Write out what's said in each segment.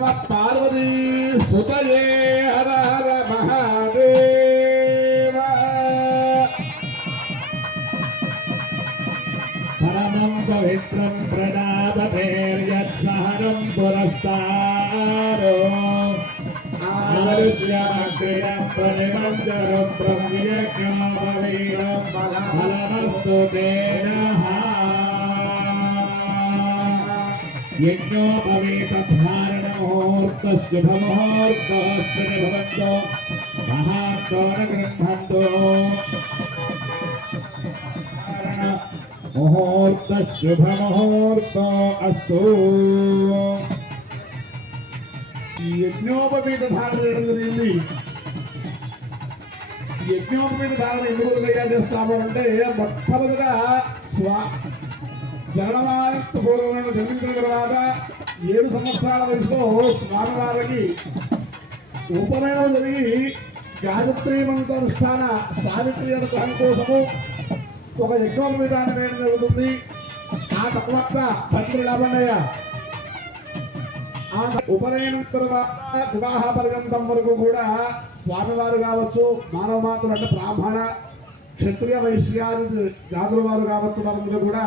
నమ పార్వతీ సుతయే హర హర మహాదేవ పరమం పవిత్రం ప్రణామేర్యత్సహనం పురస్తారో ఆరుష్యమగ్రియం ప్రతిమంజరం ప్రవ్యజ్ఞామవీరం ఫలమస్తు తేనః యజ్ఞోపవీతధారణముహూర్తస్య భముహూర్తస్య భవంతో మహాత్మగృహంతో ముహూర్త అస్తు ఈ యజ్ఞోపవీత ధారణ చేయడం జరిగింది ఈ యజ్ఞోపవీత ధారణ ఎందుకు తయారు చేస్తాము అంటే మొట్టమొదట స్వా జనమానస్తు పూర్వమైన జన్మించిన తర్వాత ఏడు సంవత్సరాల వయసులో స్వామివారికి ఉపనయనం జరిగి గాయత్రి మంత్ర అనుష్ఠాన సావిత్రి అనుగ్రహం కోసము ఒక యజ్ఞోపవీతాన్ని వేయడం జరుగుతుంది. ఆ తర్వాత పత్రులు లాభన్నయ్య ఆ ఉపనయనం తర్వాత వివాహ పర్యంతం వరకు కూడా స్వామివారు కావచ్చు మానవ మాతలు అంటే బ్రాహ్మణ క్షత్రియ వైశ్యాది జాతుల వారు కావచ్చు వారందరూ కూడా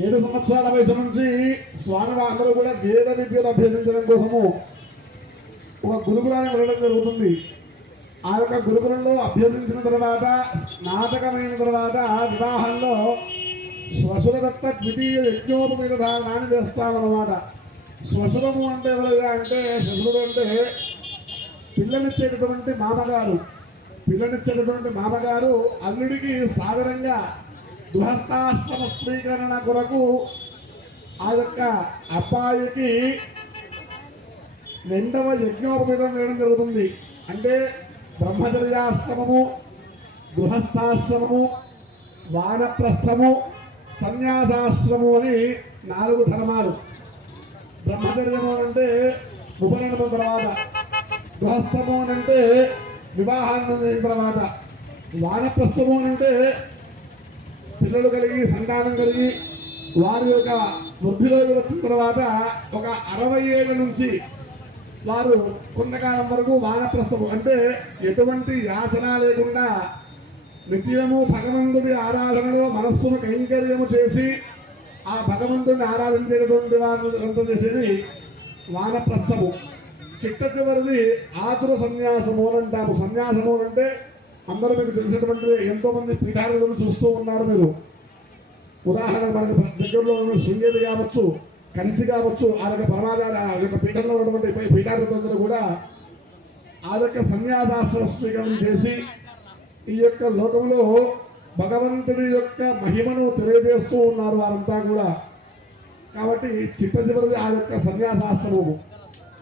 ఏడు సంవత్సరాల వయసు నుంచి స్వామివాసులు కూడా వేద విద్యను అభ్యసించడం కోసము ఒక గురుకులాన్ని వెళ్ళడం జరుగుతుంది. ఆ యొక్క గురుకులంలో అభ్యసించిన తర్వాత స్నాతకమైన తర్వాత వివాహంలో శ్వశురదత్త ద్వితీయ యజ్ఞోపమైన ధారణాన్ని చేస్తామన్నమాట. శ్వశురము అంటే ఎవరైనా అంటే శ్వశురుడు అంటే పిల్లనిచ్చేటటువంటి మామగారు. పిల్లనిచ్చేటటువంటి మామగారు అల్లుడికి సాధారణంగా గృహస్థాశ్రమ స్వీకరణ కొరకు ఆ యొక్క అబ్బాయికి రెండవ యజ్ఞోపమీదం వేయడం జరుగుతుంది. అంటే బ్రహ్మచర్యాశ్రమము గృహస్థాశ్రమము వానప్రస్థము సన్యాసాశ్రము అని నాలుగు ధర్మాలు. బ్రహ్మచర్యము అంటే ఉపనయనము తర్వాత గృహస్థము అని అంటే వివాహాన్ని తర్వాత వానప్రస్థము అంటే పిల్లలు కలిగి సంతానం కలిగి వారి యొక్క వృద్ధిలోకి వచ్చిన తర్వాత ఒక అరవై ఏళ్ళ నుంచి వారు కొంతకాలం వరకు వానప్రస్థము. అంటే ఎటువంటి యాచన లేకుండా నిత్యము భగవంతుడి ఆరాధనలో మనస్సును కైంకర్యము చేసి ఆ భగవంతుడిని ఆరాధించేటటువంటి వారు అంతం చేసేది వానప్రస్థము. చిట్ట చివరిది ఆతుర సన్యాసము అని అంటాము. సన్యాసము అంటే అందరూ మీకు తెలిసినటువంటి ఎంతో మంది పీఠాధిపతులు చూస్తూ ఉన్నారు మీరు. ఉదాహరణ మనకు దగ్గరలో ఉన్న శృంగేరి కావచ్చు కంచి కావచ్చు ఆ యొక్క పరమాధార ఆ యొక్క పీఠంలో ఉన్నటువంటి పై పీఠాధిపతులు కూడా ఆ యొక్క సన్యాసాశ్రమ స్వీకరణ చేసి ఈ యొక్క లోకంలో భగవంతుడి యొక్క మహిమను తెలియజేస్తూ ఉన్నారు వారంతా కూడా. కాబట్టి చిట్ట చివరిది ఆ యొక్క సన్యాసాశ్రమము.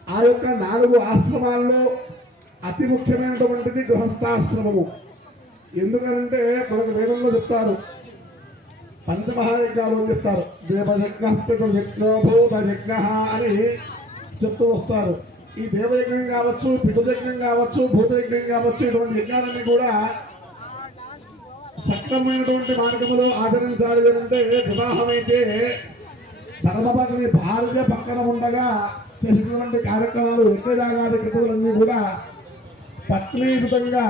ఆ యొక్క నాలుగు ఆశ్రమాల్లో అతి ముఖ్యమైనటువంటిది గృహస్థాశ్రమము. ఎందుకనంటే మనకు వేదంలో చెప్తారు. పంచమహాయజ్ఞాలు అని చెప్తారు. దేవయజ్ఞ యజ్ఞభూత యజ్ఞ అని చెప్తూ వస్తారు. ఈ దేవయజ్ఞం కావచ్చు పితృయజ్ఞం కావచ్చు భూతయజ్ఞం కావచ్చు ఇటువంటి యజ్ఞాలన్నీ కూడా సక్రమైనటువంటి మార్గంలో ఆచరించాలి అని అంటే వివాహమైతే ధర్మపత్ని భార్య పక్కన ఉండగా చేసినటువంటి కార్యక్రమాలు యజ్ఞయాగాది కృతులన్నీ కూడా పత్నీయుతంగా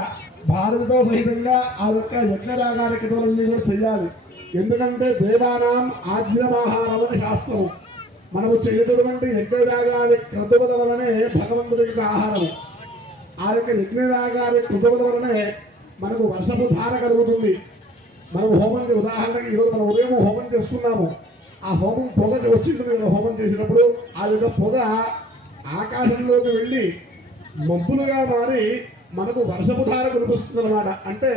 భారతతో సహితంగా ఆ యొక్క యజ్ఞయాగాది క్రతువులన్నీ కూడా చేయాలి ఎందుకంటే దేవానాం ఆజ్యమాహారం అని శాస్త్రం. మనము చేయటటువంటి యజ్ఞయాగాది క్రతువుల వలనే భగవంతుడి యొక్క ఆహారం ఆ యొక్క యజ్ఞయాగాది కృతువుల వలనే మనకు వర్షపు ధార కలుగుతుంది. మనం హోమం ఉదాహరణకి ఈరోజు మనం ఉదయం హోమం చేస్తున్నాము. ఆ హోమం పొగ వచ్చింది కదా హోమం చేసినప్పుడు ఆ యొక్క పొగ ఆకాశంలోకి వెళ్ళి మబ్బులుగా మారి మనకు వర్షపు ధార కురిపిస్తుంది అనమాట అంటే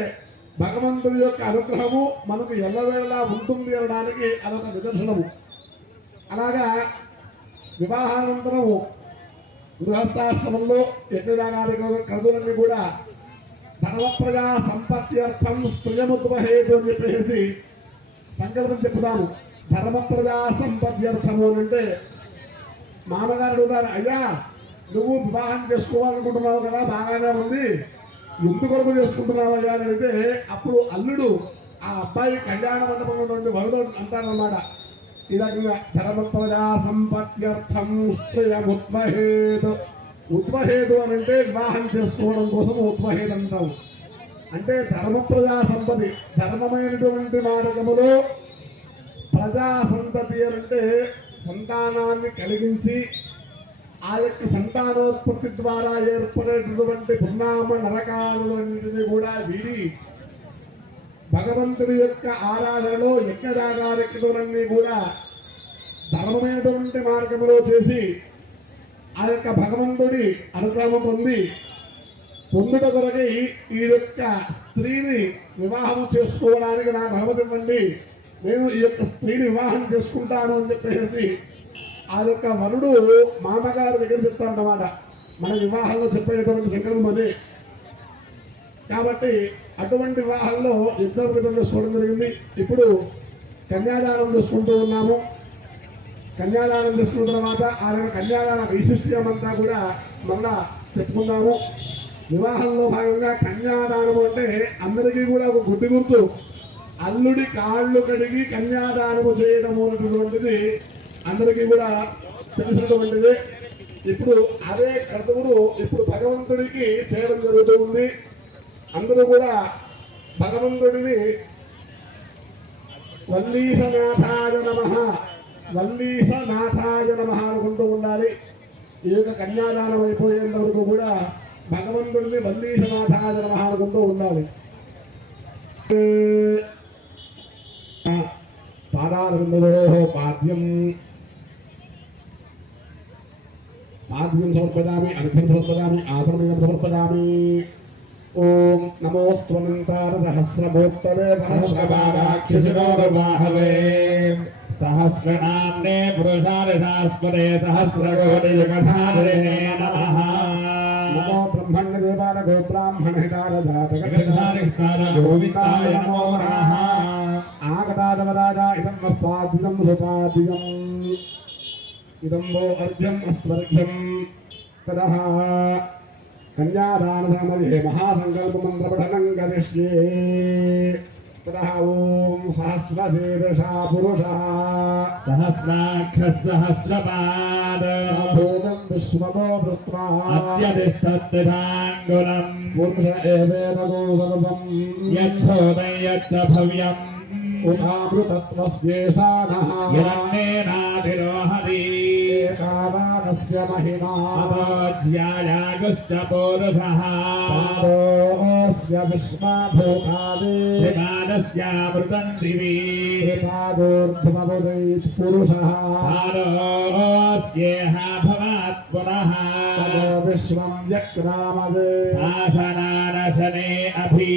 భగవంతుడి యొక్క అనుగ్రహము మనకు ఎల్లవేళలా ఉంటుంది అనడానికి అదొక నిదర్శనము. అలాగా వివాహానంతరము గృహస్థాశ్రమంలో యజ్ఞదానాది కదులన్నీ కూడా ధర్మప్రజా సంపత్త్యర్థం స్త్రియముద్వహేతు అని చెప్పేసి సంకల్పం చెప్తాను ధర్మప్రజా సంపత్త్యర్థము అని అంటే మామగారు అడుగుతారు అయ్యా నువ్వు వివాహం చేసుకోవాలనుకుంటున్నావు కదా బాగానే ఉంది. ఎందుకొరకు చేసుకుంటున్నావు అయ్యా అని అడిగితే అప్పుడు అల్లుడు ఆ అబ్బాయి కళ్యాణ మండపంలోటువంటి వరుడు అంటారన్నమాట. ఈ రకంగా ప్రజా సంపత్త్యర్థం ఉత్మహేతు ఉద్మహేతు. అని అంటే వివాహం చేసుకోవడం కోసం ఉత్మహేతు అంటాం అంటే ధర్మ ప్రజా సంపది ధర్మమైనటువంటి మార్గములో ప్రజా సంతతి అంటే సంతానాన్ని కలిగించి ఆ యొక్క సంతానోత్పత్తి ద్వారా ఏర్పడేటటువంటి పరిణామ నరకాలన్నింటినీ కూడా వీడి భగవంతుడి యొక్క ఆరాధనలో యజ్ఞదాగారెక్కడలన్నీ కూడా ధర్మమైనటువంటి మార్గంలో చేసి ఆ యొక్క భగవంతుడి అనుగ్రహం పొంది పొందుట కొరకై ఈ యొక్క స్త్రీని వివాహం చేసుకోవడానికి నాకు అనుమతి ఇవ్వండి. నేను ఈ యొక్క స్త్రీని వివాహం చేసుకుంటాను అని చెప్పేసి ఆ యొక్క వరుడు మామగారి దగ్గర చెప్తారన్నమాట మన వివాహంలో చెప్పేటటువంటి సంకల్పం అది కాబట్టి అటువంటి వివాహాల్లో యుద్ధం విధంగా చూడడం జరిగింది. ఇప్పుడు కన్యాదానం చేసుకుంటూ ఉన్నాము. కన్యాదానం చేసుకున్న తర్వాత ఆ యొక్క కన్యాదాన వైశిష్ట్యం అంతా కూడా మరలా చెప్పుకున్నాము వివాహంలో భాగంగా కన్యాదానం అంటే అందరికీ కూడా ఒక గుడ్డి గుర్తు. అల్లుడి కాళ్ళు కడిగి కన్యాదానము చేయడం అనేటటువంటిది అందరికీ కూడా తెలిసినటువంటిది. ఇప్పుడు అదే కర్తవుడు ఇప్పుడు భగవంతుడికి చేయడం జరుగుతూ ఉంది. అందరూ కూడా భగవంతుడిని వల్లీసనాథాయ నమ వల్లీసనాథాయ నమ అనుకుంటూ ఉండాలి. ఈ యొక్క కన్యాదానం అయిపోయేంత వరకు కూడా భగవంతుడిని వల్లీసనాథాయ నమ అనుకుంటూ ఉండాలి. పాదారవిందో పాద్యం. ఆత్మం సమర్పదామి అర్ఘ్యం సమర్పదామి ఆత్మీయం సమర్పదామి ఓం నమోస్త్వనంతార సహస్రభోక్తవే సహస్రభాగాఖ్యశిరోహవే సహస్రనామ్నే పురుషారసాస్మరే సహస్రగోరిజగధారే నమః నమో బ్రహ్మణ దేవాన గోబ్రాహ్మణ ఆగతాదవరాజా ఇదం వస్తాదిదం సుతాదిదం ఇదంబో అర్ఘ్యం అస్మర్ఘ్యం తదా కన్యాదానధర్మయే మహాసంకల్పమంత్రపఠనం కరిష్యే తదా ఓం సహస్రశీర్ష పురుష సహస్రాక్ష సహస్రపాదూతం విశ్వమో భృత్వా అత్యతిష్టత్తిధాంగులం పురుష ఏవేన గోసర్వం యద్ధోదం యద్ధ భవ్యం ఉదామృతత్వస్యేషానః యన్నేనాధిరోహతి कारणस्य महिमा। पुरुषः पौरुषः पादोऽस्य विश्वाभूतादे। विमानस्यामृतं दिवि पादोर्ध्वमुदैः पुरुषः पादोऽस्येह भवात् पुनः विश्वं व्यक्रामदे शासना शने अभि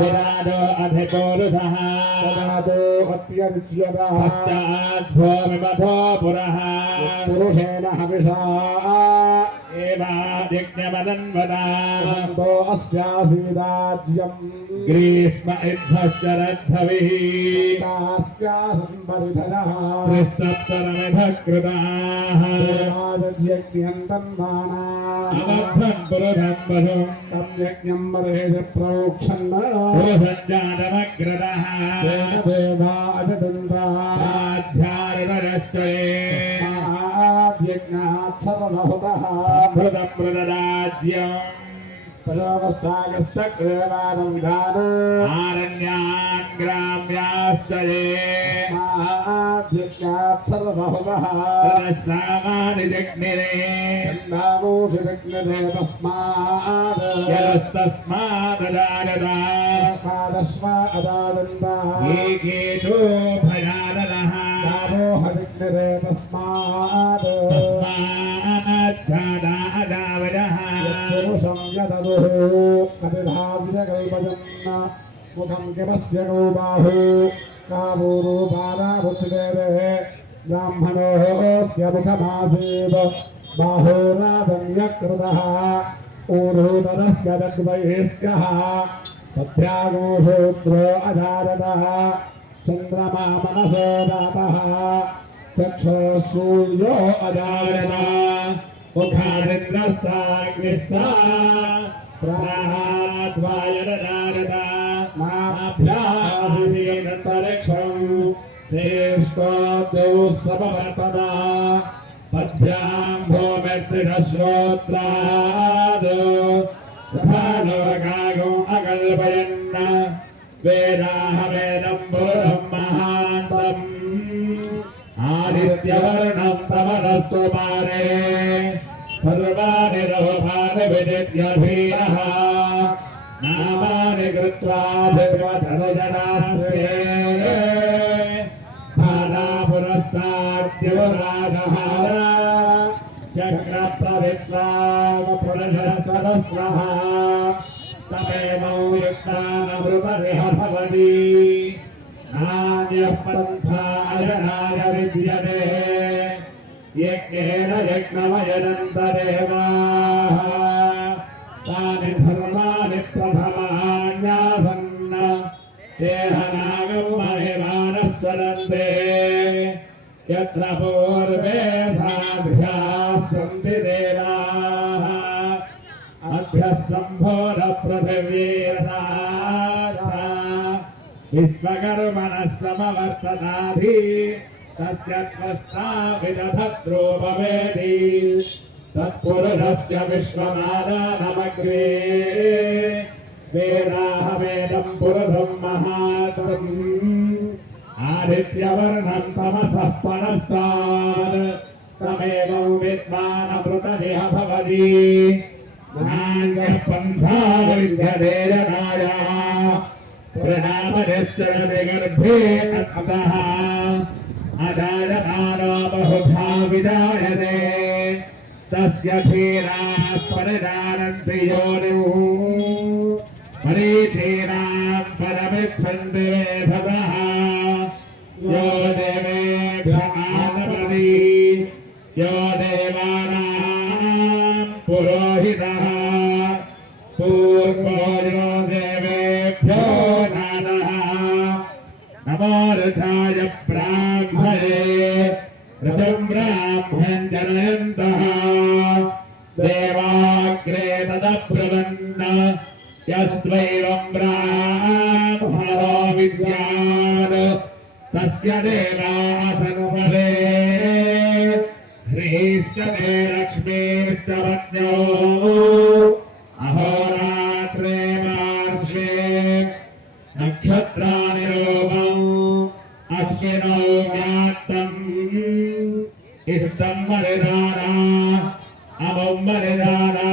विराडो अधिकोरुधः विराडो अत्यर्च्यतः पश्चाद्भो विमधो पुरः पुरुषेण हविषा एनादिज्ञमनन्वदाम्बो अस्याभिराज्यम् ग्रीष्म इद्धश्चरद्धविः तास्यासम्बरिधरः त्रिसप्तरमिधकृताः तन्मानामर्थम् पुरुधम् पशुम् तं यज्ञम् वरेश प्रोक्षन् पुरुषञ्जातमग्रदः देवदेवा अजदन्ताध्यारणश्चये अक्षरमभुतः भृतमृदराज्यम् आरण्यान् ग्राम्याश्चये सर्वभवः सामानि जग्निरे नामोषिजग्निरे तस्मात् यस्तस्माददानदा तस्मादस्मा अदानन्दा एकेतो भयाननः नामोहजग्निरे तस्मात् పాదోః అభిభావ్య గౌపజన్న ముఖం గమస్య గౌబాహు కావూరు బాలాభుత్రేరే బ్రాహ్మణోస్య ముఖమాసీవ బాహోరాదన్యకృతః ఊరుదరస్య దగ్వైష్కః పద్భ్యాగోహోత్రో అధారదः చంద్రమా మనసో దాపः చక్షో సూర్యో అధారణ श्रेष्ठोद्योत्सवमर्पदा पद्भ्याम्भोमिर्त्रिणश्रोत्रादो सभालोकागो अकल्पयन् वेदाह वेदम् पुरम् महान्तम् आदित्यवर्णम् तमसस्तु पारे सर्वानि रघुभागविदित्यभीरः कृत्वा धिर्वधनजनास्ते धाना पुरस्ताद्युराजहार चक्रप्रवित्वामपुरधस्तरस्वः तमेमौ युक्तानमृतरिह भवति नान्यः पन्थायनाय विद्यते यज्ञेन यज्ञमयनन्तदेवाः देहनागम् महिमानः सरन्ते यत्र पूर्वे साध्याः सन्ति देवाः अभ्यः सम्भोरपृथिवीरसाः विश्वकर्मणः समवर्तनाधि तस्य त्वस्ता विदधद्रोपवेदि तत्पुरुषस्य विश्वनादानमग्रे वेदाहवेदम् पुरुषम् महात्मम् आदित्यवर्णम् तमसः परस्तात् तमेवम् विद्वानमृतनिह भवति नाङ्गः पन्था विद्यते जनाय प्रणामनिश्चरति गर्भे अतः अजायमानो बहुधा विजायते तस्य क्षीराः परिजानन्ति योनिः मरीचीनाम् परमिच्छन्ति वेधतः यो देवेभ्यः आनमति यो देवानाम् पुरोहितः पूर्वो यो देवेभ्यो नादः नमो रथाय ब्राह्मणे रथम् ब्राह्मम् जनयन्तः देवाग्रे तदब्रवन् यस्त्वैवम् ब्राह्मणो विद्यात् तस्य देवासनुपदे ह्रीश्चते लक्ष्मीश्च पत्न्यो अहोरात्रे मार्षे नक्षत्राणि रूपम् अश्विनौ व्यात्तम् इष्टम् मरिदाना अमुम् मरिदाना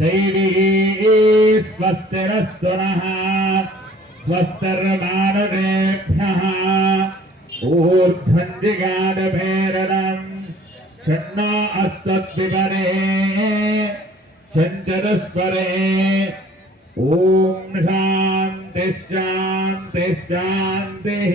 दैवी स्वस्तिरस्तु नः स्वस्तिर्मानवेभ्यः ऊर्ध्वम् जिगादभेरनम् षण्णा अस्तद्विपरे चञ्चदस्वरे ॐ शान्तिः शान्तिः शान्तिः